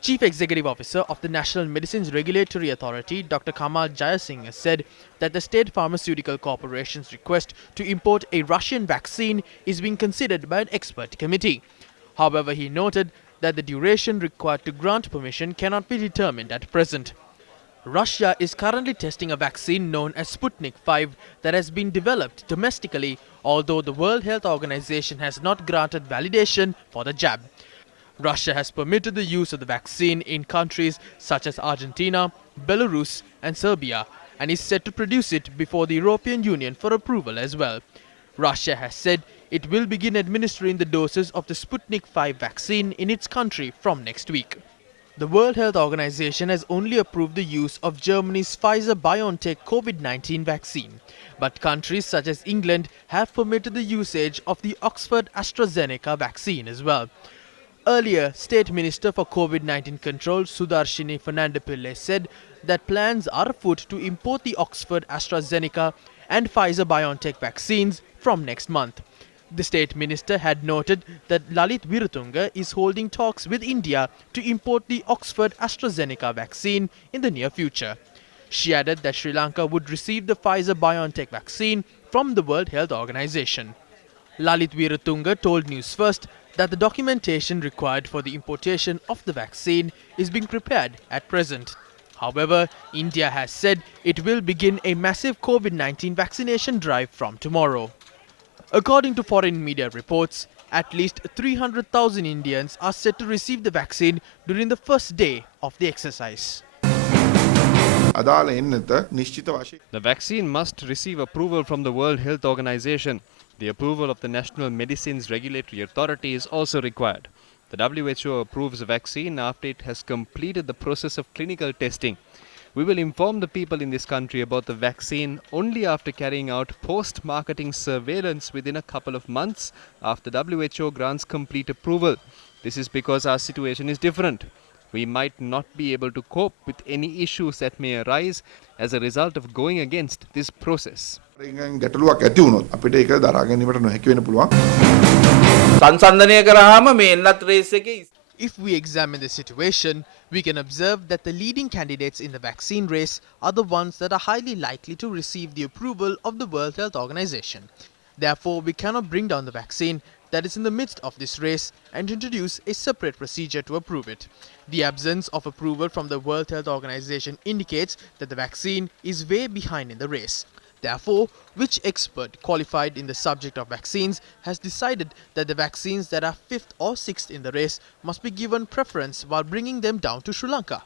Chief Executive Officer of the National Medicines Regulatory Authority, Dr. Kamal Jayasinghe, said that the State Pharmaceutical Corporation's request to import a Russian vaccine is being considered by an expert committee. However, he noted that the duration required to grant permission cannot be determined at present. Russia is currently testing a vaccine known as Sputnik 5 that has been developed domestically, although the World Health Organization has not granted validation for the jab. Russia has permitted the use of the vaccine in countries such as Argentina, Belarus and Serbia, and is set to produce it before the European Union for approval as well. Russia has said it will begin administering the doses of the Sputnik 5 vaccine in its country from next week. The World Health Organization has only approved the use of Germany's Pfizer-BioNTech COVID-19 vaccine, but countries such as England have permitted the usage of the Oxford-AstraZeneca vaccine as well. Earlier, State Minister for COVID-19 Control Sudarshini Fernandapillai said that plans are afoot to import the Oxford-AstraZeneca and Pfizer-BioNTech vaccines from next month. The State Minister had noted that Lalit Wiratunga is holding talks with India to import the Oxford-AstraZeneca vaccine in the near future. She added that Sri Lanka would receive the Pfizer-BioNTech vaccine from the World Health Organization. Lalit Wiratunga told Newsfirst that the documentation required for the importation of the vaccine is being prepared at present. However, India has said it will begin a massive COVID-19 vaccination drive from tomorrow. According to foreign media reports, at least 300,000 Indians are set to receive the vaccine during the first day of the exercise. The vaccine must receive approval from the World Health Organization. The approval of the National Medicines Regulatory Authority is also required. The WHO approves a vaccine after it has completed the process of clinical testing. We will inform the people in this country about the vaccine only after carrying out post-marketing surveillance within a couple of months after WHO grants complete approval. This is because our situation is different. We might not be able to cope with any issues that may arise as a result of going against this process. If we examine the situation, we can observe that the leading candidates in the vaccine race are the ones that are highly likely to receive the approval of the World Health Organization. Therefore, we cannot bring down the vaccine that is in the midst of this race and introduce a separate procedure to approve it. The absence of approval from the World Health Organization indicates that the vaccine is way behind in the race. Therefore, which expert qualified in the subject of vaccines has decided that the vaccines that are 5th or 6th in the race must be given preference while bringing them down to Sri Lanka?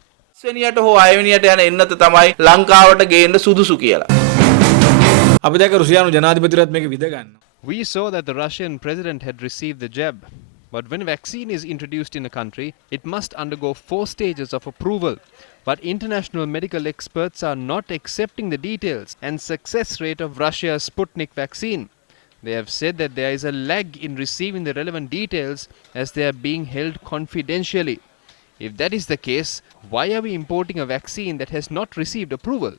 We saw that the Russian president had received the jab. But when a vaccine is introduced in a country, it must undergo 4 stages of approval. But international medical experts are not accepting the details and success rate of Russia's Sputnik vaccine. They have said that there is a lag in receiving the relevant details as they are being held confidentially. If that is the case, why are we importing a vaccine that has not received approval?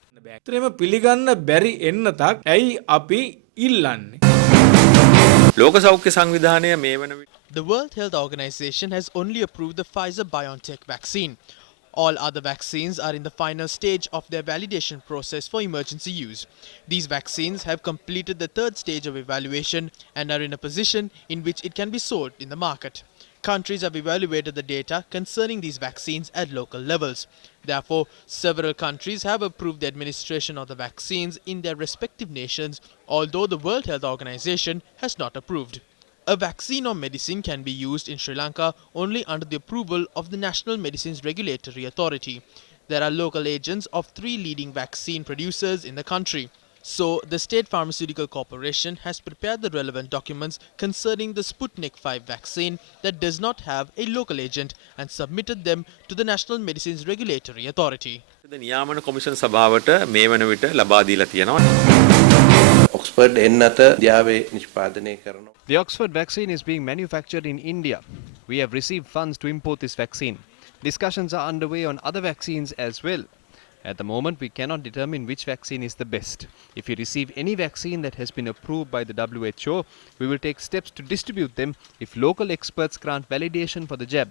The World Health Organization has only approved the Pfizer-BioNTech vaccine. All other vaccines are in the final stage of their validation process for emergency use. These vaccines have completed the 3rd stage of evaluation and are in a position in which it can be sold in the market. Countries have evaluated the data concerning these vaccines at local levels. Therefore, several countries have approved the administration of the vaccines in their respective nations, although the World Health Organization has not approved. A vaccine or medicine can be used in Sri Lanka only under the approval of the National Medicines Regulatory Authority. There are local agents of 3 leading vaccine producers in the country. So, the State Pharmaceutical Corporation has prepared the relevant documents concerning the Sputnik 5 vaccine that does not have a local agent and submitted them to the National Medicines Regulatory Authority. The Oxford vaccine is being manufactured in India. We have received funds to import this vaccine. Discussions are underway on other vaccines as well. At the moment, we cannot determine which vaccine is the best. If we receive any vaccine that has been approved by the WHO, we will take steps to distribute them if local experts grant validation for the jab.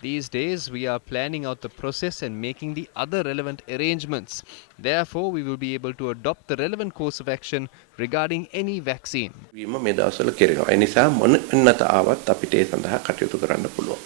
These days, we are planning out the process and making the other relevant arrangements. Therefore, we will be able to adopt the relevant course of action regarding any vaccine. වීම මේ දවස්වල කෙරෙනවා. ඒ නිසා මොන උන්නත ආවත් අපිට ඒ සඳහා කටයුතු කරන්න පුළුවන්.